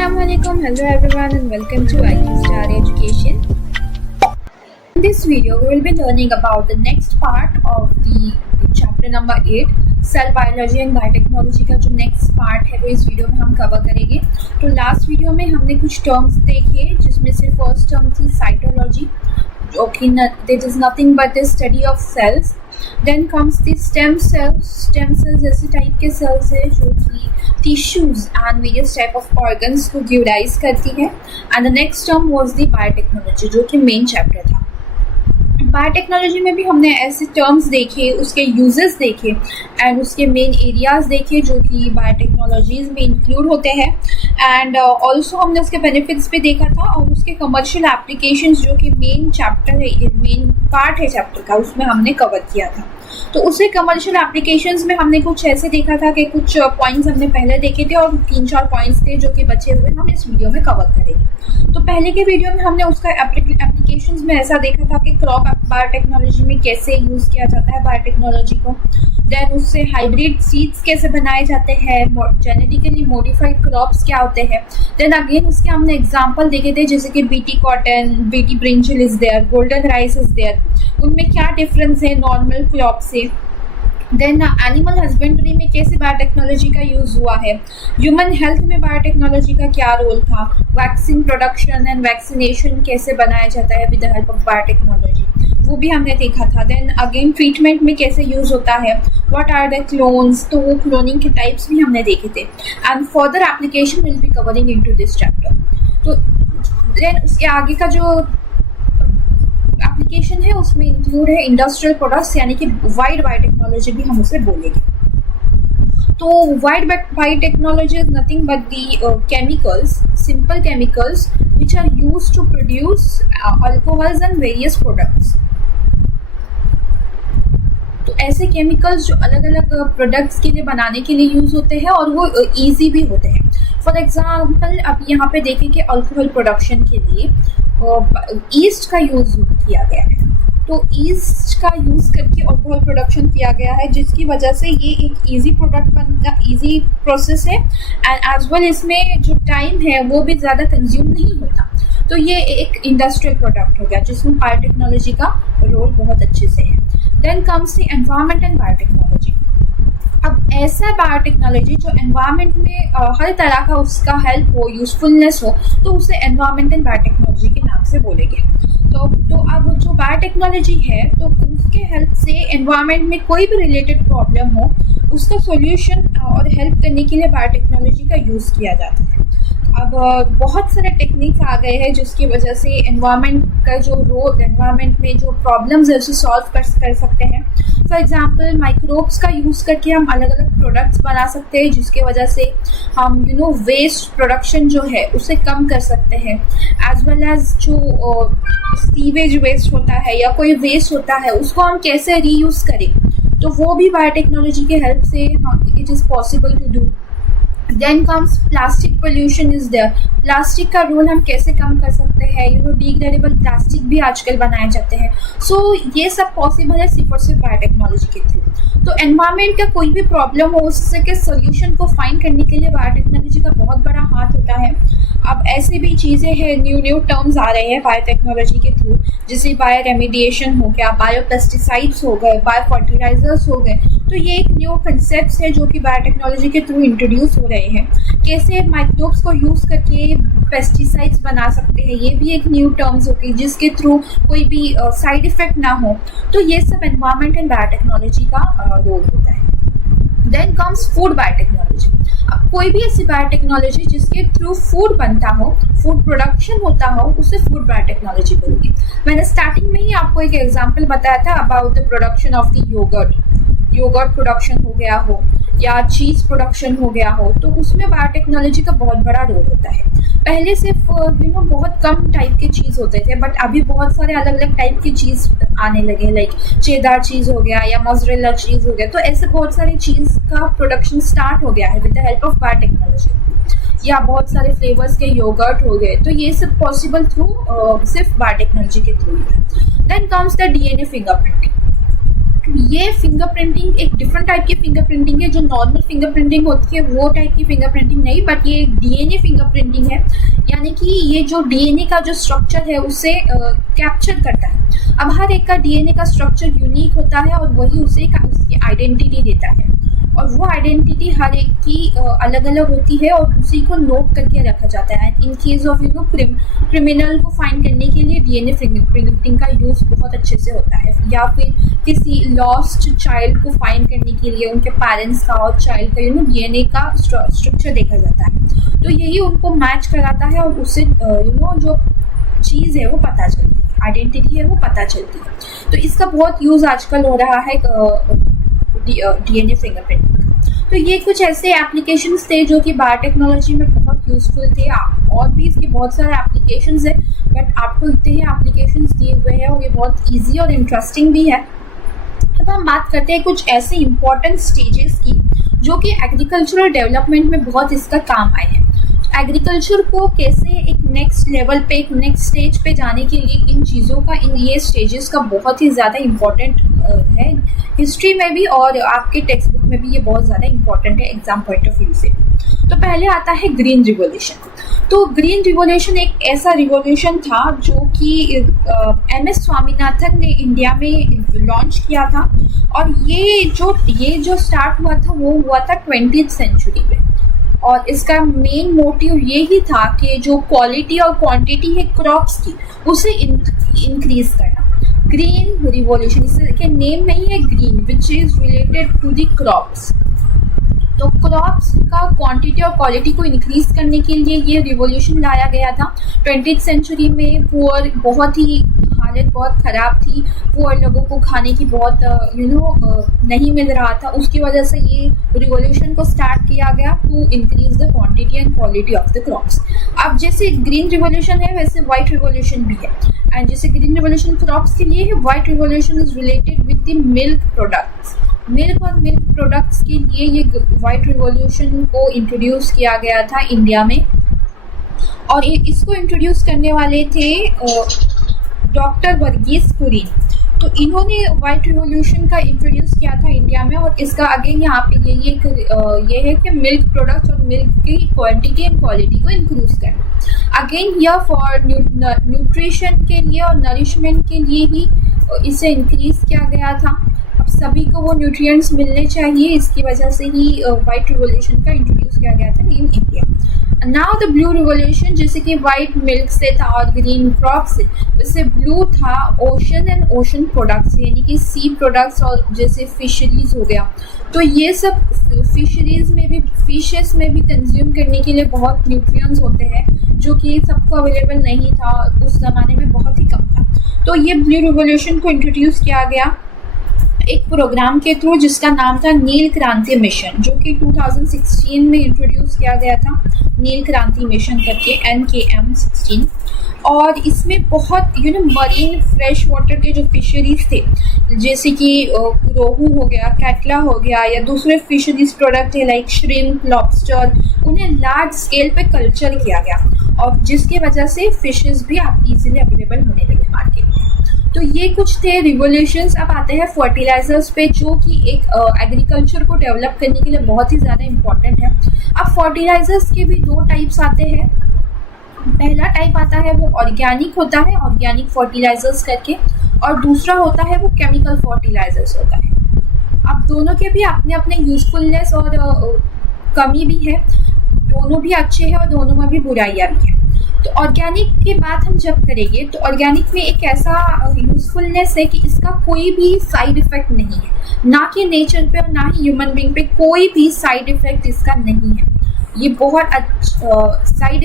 Assalamualaikum, hello everyone and welcome to IQ Star Education. In this video, we will be learning about the next part of the chapter number 8, cell biology and biotechnology का जो next part है वो इस video में हम cover करेंगे। तो last video में हमने कुछ टर्म्स देखे जिसमें से फर्स्ट टर्म थी साइटोलॉजी, जो कि that is nothing but the study of cells. Then comes the stem cells ऐसे टाइप के सेल्स है जो कि tissues and various type of organs को गिव राइज करती है। And the next term was the biotechnology, जो कि मेन चैप्टर था। बायोटेक्नोलॉजी में भी हमने ऐसे टर्म्स देखे, उसके यूजेस देखे एंड उसके मेन एरियाज देखे जो कि बायोटेक्नोलॉजीज में इंक्लूड होते हैं। एंड ऑल्सो हमने उसके बेनिफिट्स भी देखा था और उसके कमर्शियल एप्लीकेशंस जो कि मेन चैप्टर है, मेन पार्ट है चैप्टर का, उसमें हमने कवर किया था। तो उसे कमर्शियल एप्लीकेशंस में हमने कुछ ऐसे देखा था कि कुछ पॉइंट्स हमने पहले देखे थे और 3-4 पॉइंट्स थे जो कि बचे हुए हम इस वीडियो में कवर करेंगे। तो पहले के वीडियो में हमने उसका एप्लीकेशंस में ऐसा देखा था कि क्रॉप बायोटेक्नोलॉजी में कैसे यूज़ किया जाता है बायोटेक्नोलॉजी को। देन उससे हाइब्रिड सीड्स कैसे बनाए जाते हैं, जेनेटिकली मॉडिफाइड क्रॉप्स क्या होते हैं। देन अगेन उसके हमने एग्जांपल देखे थे जैसे कि BT cotton, BT brinjal is there, golden rice is there, उनमें क्या डिफरेंस है नॉर्मल क्रॉप से। देन एनिमल हस्बेंड्री में कैसे बायोटेक्नोलॉजी का यूज़ हुआ है, ह्यूमन हेल्थ में बायोटेक्नोलॉजी का क्या रोल था, वैक्सीन प्रोडक्शन एंड वैक्सीनेशन कैसे बनाया जाता है with the help of biotechnology, वो भी हमने देखा था। देन अगेन ट्रीटमेंट में कैसे यूज़ होता है, व्हाट आर द क्लोन्स, तो वो क्लोनिंग के टाइप्स भी हमने देखे थे। And further application will be covering into this chapter. तो देन उसके आगे का जो एप्लीकेशन है उसमें इंक्लूड है इंडस्ट्रियल प्रोडक्ट्स, यानी कि वाइड बायोटेक्नोलॉजी भी हम उसे बोलेंगे। तो wide biotechnology is nothing but the chemicals, simple chemicals which are used to produce alcohols and various products। तो ऐसे केमिकल्स जो अलग अलग प्रोडक्ट्स के लिए बनाने के लिए यूज़ होते हैं और वो इजी भी होते हैं। फॉर एग्जांपल अब यहाँ पे देखें कि अल्कोहल प्रोडक्शन के लिए ईस्ट का यूज़ किया गया है। तो ईस्ट का यूज़ करके अल्कोहल प्रोडक्शन किया गया है, जिसकी वजह से ये एक इजी प्रोडक्ट बनता, इजी प्रोसेस है एंड एज वेल इसमें जो टाइम है वो भी ज़्यादा कंज्यूम नहीं होता। तो ये एक इंडस्ट्रियल प्रोडक्ट हो गया जिसमें बायोटेक्नोलॉजी का रोल बहुत अच्छे से है। Then comes the environment and biotechnology. अब ऐसा बायोटेक्नोलॉजी जो एनवायरनमेंट में हर तरह का उसका हेल्प हो, यूजफुलनेस हो, तो उसे एनवायरनमेंट एंड बायोटेक्नोलॉजी के नाम से बोलेंगे। तो अब जो बायोटेक्नोलॉजी है तो उसके हेल्प से एनवायरनमेंट में कोई भी रिलेटेड प्रॉब्लम हो उसका सॉल्यूशन और हेल्प करने के लिए बायोटेक्नोलॉजी का यूज़ किया जाता है। अब बहुत सारे टेक्निक्स आ गए हैं जिसकी वजह से एनवायरनमेंट का जो रोल, एनवायरनमेंट में जो प्रॉब्लम्स है उसे सॉल्व कर सकते हैं। फॉर एग्जांपल माइक्रोब्स का यूज़ करके हम अलग अलग प्रोडक्ट्स बना सकते हैं जिसके वजह से हम वेस्ट प्रोडक्शन जो है उसे कम कर सकते हैं। एज वेल एज जो सीवेज वेस्ट होता है या कोई वेस्ट होता है उसको हम कैसे रीयूज़ करें, तो वो भी बायोटेक्नोलॉजी के हेल्प से it is possible to do. Then comes plastic pollution is there. Plastic का रोल हम कैसे कम कर सकते हैं, डिग्रेडेबल प्लास्टिक भी आजकल बनाए जाते हैं। सो ये सब पॉसिबल है सिर्फ और सिर्फ बायोटेक्नोलॉजी के थ्रू। तो एनवायरनमेंट का कोई भी प्रॉब्लम हो उसके सोल्यूशन को फाइंड करने के लिए बायोटेक्नोलॉजी का बहुत बड़ा हाथ होता है। अब ऐसे भी चीज़ें हैं, न्यू टर्म्स आ रहे हैं बायोटेक्नोलॉजी के थ्रू, जैसे बायो रेमिडिएशन हो गया, बायो पेस्टिसाइड्स हो गए, बायो फर्टिलाइजर्स हो गए। तो ये एक न्यू कंसेप्ट है जो कि बायोटेक्नोलॉजी के थ्रू इंट्रोड्यूस हो रहे हैं। कैसे माइक्रोब्स को यूज़ करके पेस्टिसाइड्स बना सकते हैं, ये भी एक न्यू टर्म्स होगी जिसके थ्रू कोई भी साइड इफेक्ट ना हो। तो ये सब एनवायरनमेंट एंड बायोटेक्नोलॉजी का रोल होता है। Then comes food biotechnology. अब कोई भी ऐसी बायोटेक्नोलॉजी जिसके थ्रू फूड बनता हो, फूड प्रोडक्शन होता हो, उसे फूड बायोटेक्नोलॉजी बोलेंगे। मैंने स्टार्टिंग में ही आपको एक एग्जांपल बताया था about the production of the yogurt production हो गया हो या चीज़ प्रोडक्शन हो गया हो, तो उसमें बायोटेक्नोलॉजी का बहुत बड़ा रोल होता है। पहले सिर्फ बहुत कम टाइप के चीज़ होते थे, बट अभी बहुत सारे अलग अलग टाइप की चीज़ आने लगे, लाइक चेदार चीज़ हो गया या मोज़रेला चीज़ हो गया। तो ऐसे बहुत सारी चीज़ का प्रोडक्शन स्टार्ट हो गया है with the help of biotechnology. या बहुत सारे फ्लेवर्स के योगर्ट हो गए, तो ये सब पॉसिबल थ्रू सिर्फ बायोटेक्नोलॉजी के थ्रू ही है। Then comes the DNA fingerprinting. ये फिंगरप्रिंटिंग एक डिफरेंट टाइप की फिंगरप्रिंटिंग है, जो नॉर्मल फिंगरप्रिंटिंग होती है वो टाइप की फिंगरप्रिंटिंग नहीं, बट ये डीएनए फिंगरप्रिंटिंग है। यानी कि ये जो डीएनए का जो स्ट्रक्चर है उसे कैप्चर करता है। अब हर एक का डीएनए का स्ट्रक्चर यूनिक होता है और वही उसे उसकी आइडेंटिटी देता है, और वो आइडेंटिटी हर एक की अलग अलग होती है और उसी को नोट करके रखा जाता है। इन केस ऑफ क्रिमिनल को फाइंड करने के लिए डीएनए फिंगरप्रिंटिंग का यूज़ बहुत अच्छे से होता है, या फिर किसी लॉस्ट चाइल्ड को फाइंड करने के लिए उनके पेरेंट्स का और चाइल्ड का डीएनए का स्ट्रक्चर देखा जाता है। तो यही उनको मैच कराता है और उससे जो चीज़ है वो पता चलती है, आइडेंटिटी है वो पता चलती है। तो इसका बहुत यूज़ आजकल हो रहा है डीएनए फिंगरप्रिंटिंग का। तो ये कुछ ऐसे एप्लीकेशंस थे जो कि बायोटेक्नोलॉजी में बहुत यूज़फुल थे। और भी इसके बहुत सारे एप्लीकेशंस हैं, बट आपको इतने ही एप्लीकेशंस दिए हुए हैं और ये बहुत इजी और इंटरेस्टिंग भी है। अब हम बात करते हैं कुछ ऐसे इंपॉर्टेंट स्टेजेस की जो कि एग्रीकल्चरल डेवलपमेंट में बहुत इसका काम आए हैं। एग्रीकल्चर को कैसे एक नेक्स्ट लेवल पे, एक नेक्स्ट स्टेज पे जाने के लिए इन चीज़ों का, इन ये स्टेजेस का बहुत ही ज़्यादा इम्पोर्टेंट है हिस्ट्री में भी, और आपके टेक्स्ट बुक में भी ये बहुत ज़्यादा इम्पोर्टेंट है एग्जाम पॉइंट ऑफ व्यू से भी। तो पहले आता है ग्रीन रिवॉल्यूशन। तो ग्रीन रिवॉल्यूशन एक ऐसा रिवॉल्यूशन था जो कि MS स्वामीनाथन ने इंडिया में लॉन्च किया था, और ये जो स्टार्ट हुआ था वो हुआ था 20th सेंचुरी में। और इसका मेन मोटिव यही था कि जो क्वालिटी और क्वांटिटी है क्रॉप्स की उसे इंक्रीज करना। ग्रीन रिवॉल्यूशन, इसके नेम में ही है green, which is related to the crops. तो क्रॉप्स का क्वांटिटी और क्वालिटी को इंक्रीज करने के लिए ये रिवॉल्यूशन लाया गया था। 20th सेंचुरी में पुअर बहुत ही हालत बहुत ख़राब थी, पुअर लोगों को खाने की बहुत नहीं मिल रहा था। उसकी वजह से ये रिवॉल्यूशन को स्टार्ट किया गया to increase the quantity and quality of the crops. अब जैसे ग्रीन रिवॉल्यूशन है वैसे वाइट रिवॉल्यूशन भी है, एंड जैसे ग्रीन रिवॉल्यूशन क्रॉप्स के लिए है, white revolution is related with the milk products. Milk और मिल्क प्रोडक्ट्स के लिए ये वाइट रिवॉल्यूशन को इंट्रोड्यूस किया गया था इंडिया में, और इसको इंट्रोड्यूस करने वाले थे डॉक्टर वर्गीस कुरियन। तो इन्होंने वाइट रिवॉल्यूशन का इंट्रोड्यूस किया था इंडिया में, और इसका अगेन यहाँ पे ये है कि मिल्क प्रोडक्ट्स और मिल्क की क्वांटिटी एंड क्वालिटी को इंक्रीज करना। अगेन यह फॉर न्यूट्रिशन के लिए और नरिशमेंट के लिए ही इसे इंक्रीज किया गया था। अब सभी को वो न्यूट्रिएंट्स मिलने चाहिए, इसकी वजह से ही वाइट रिवॉल्यूशन का इंट्रोड्यूस किया गया था in India. Now the blue revolution, जैसे कि वाइट मिल्क से था और ग्रीन क्रॉप से, वैसे ब्लू था ओशन एंड ओशन प्रोडक्ट्स, यानी कि सी प्रोडक्ट्स और जैसे फिशरीज हो गया। तो ये सब फिशरीज में भी, फिशेस में भी कंज्यूम करने के लिए बहुत न्यूट्रिएंट्स होते हैं जो कि सबको अवेलेबल नहीं था, उस ज़माने में बहुत ही कम था। तो ये ब्लू रिवॉल्यूशन को इंट्रोड्यूस किया गया एक प्रोग्राम के थ्रू जिसका नाम था नील क्रांति मिशन, जो कि 2016 में इंट्रोड्यूस किया गया था, नील क्रांति मिशन करके, NKM16। और इसमें बहुत मरीन फ्रेश वाटर के जो फिशरीज थे, जैसे कि रोहू हो गया, कैटला हो गया, या दूसरे फिशरीज प्रोडक्ट थे लाइक श्रिम्प, लॉबस्टर, उन्हें लार्ज स्केल पे कल्चर किया गया, और जिसकी वजह से फिशेस भी आप इजीली अवेलेबल होने लगे मार्केट में। तो ये कुछ थे रिवोल्यूशंस। अब आते हैं फर्टिलाइजर्स पे, जो कि एक एग्रीकल्चर को डेवलप करने के लिए बहुत ही ज़्यादा इम्पॉर्टेंट है। अब फर्टिलाइजर्स के भी दो टाइप्स आते हैं। पहला टाइप आता है वो ऑर्गेनिक होता है, ऑर्गेनिक फर्टिलाइजर्स करके, और दूसरा होता है वो केमिकल फर्टिलाइजर्स होता है। अब दोनों के भी अपने अपने यूजफुलनेस और कमी भी है, दोनों भी अच्छे हैं और दोनों में भी बुराइयाँ भी हैं। तो ऑर्गेनिक की बात हम जब करेंगे तो ऑर्गेनिक में एक ऐसा यूजफुलनेस है कि इसका कोई भी साइड इफेक्ट नहीं है, ना कि नेचर पे और ना ही ह्यूमन बीइंग पे कोई भी साइड इफेक्ट इसका नहीं है। ये बहुत अच्छा साइड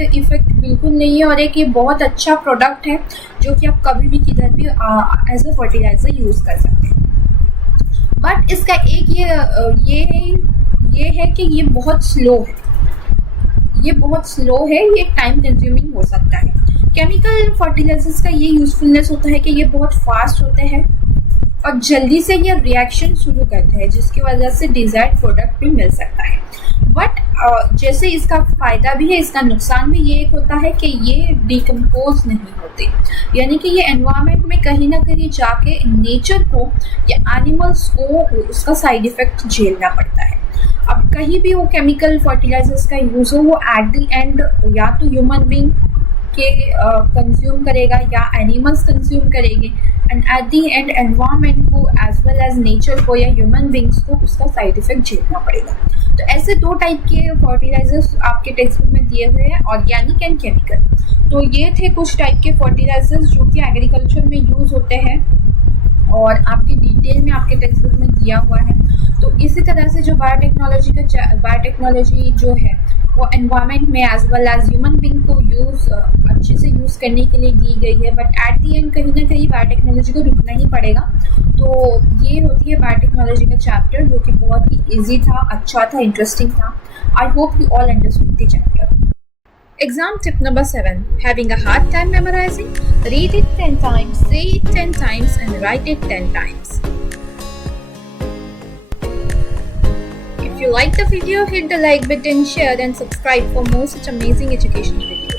इफेक्ट बिल्कुल नहीं है, और एक ये बहुत अच्छा प्रोडक्ट है जो कि आप कभी भी किधर भी एज अ फर्टिलाइजर यूज़ कर सकते हैं। बट इसका एक ये है कि ये बहुत स्लो है, ये टाइम कंज्यूमिंग हो सकता है। केमिकल फर्टिलाइजर्स का ये यूजफुलनेस होता है कि ये बहुत फास्ट होते हैं और जल्दी से ये रिएक्शन शुरू करते हैं, जिसकी वजह से डिजायर्ड प्रोडक्ट भी मिल सकता है। बट जैसे इसका फ़ायदा भी है, इसका नुकसान भी ये एक होता है कि ये डिकम्पोज नहीं होते, यानी कि ये एनवायरनमेंट में कहीं ना कहीं जाके नेचर को या एनिमल्स को उसका साइड इफ़ेक्ट झेलना पड़ता है। अब कहीं भी वो केमिकल फर्टिलाइजर्स का यूज़ हो, वो एट द एंड या तो ह्यूमन बींग के कंज्यूम करेगा या एनिमल्स कंज्यूम करेंगे, and at the and environment को एज वेल एज नेचर को या ह्यूमन बींग्स को उसका साइड इफेक्ट झेलना पड़ेगा। तो ऐसे दो टाइप के फर्टिलाइजर्स आपके टेक्स्ट बुक में दिए हुए हैं, ऑर्गेनिक एंड केमिकल। तो ये थे कुछ टाइप के फर्टिलाइजर्स जो कि एग्रीकल्चर में यूज़ होते हैं और आपके डिटेल में आपके टेक्स्ट बुक में दिया हुआ है। तो इसी तरह से जो बायोटेक्नोलॉजी जो है वो एनवायरनमेंट में as well as human being को अच्छे से यूज़ करने के लिए दी गई है, बट एट दी एंड कहीं ना कहीं बायोटेक्नोलॉजी को रुकना ही पड़ेगा। तो ये होती है बायोटेक्नोलॉजी का चैप्टर, जो कि बहुत ही ईजी था, अच्छा था, इंटरेस्टिंग था। I hope you all understood the chapter. Exam tip number 7. Having a hard time memorizing? Read it 10 times, say it 10 times and write it 10 times. If you like the video, hit the like button, share and subscribe for more such amazing educational videos.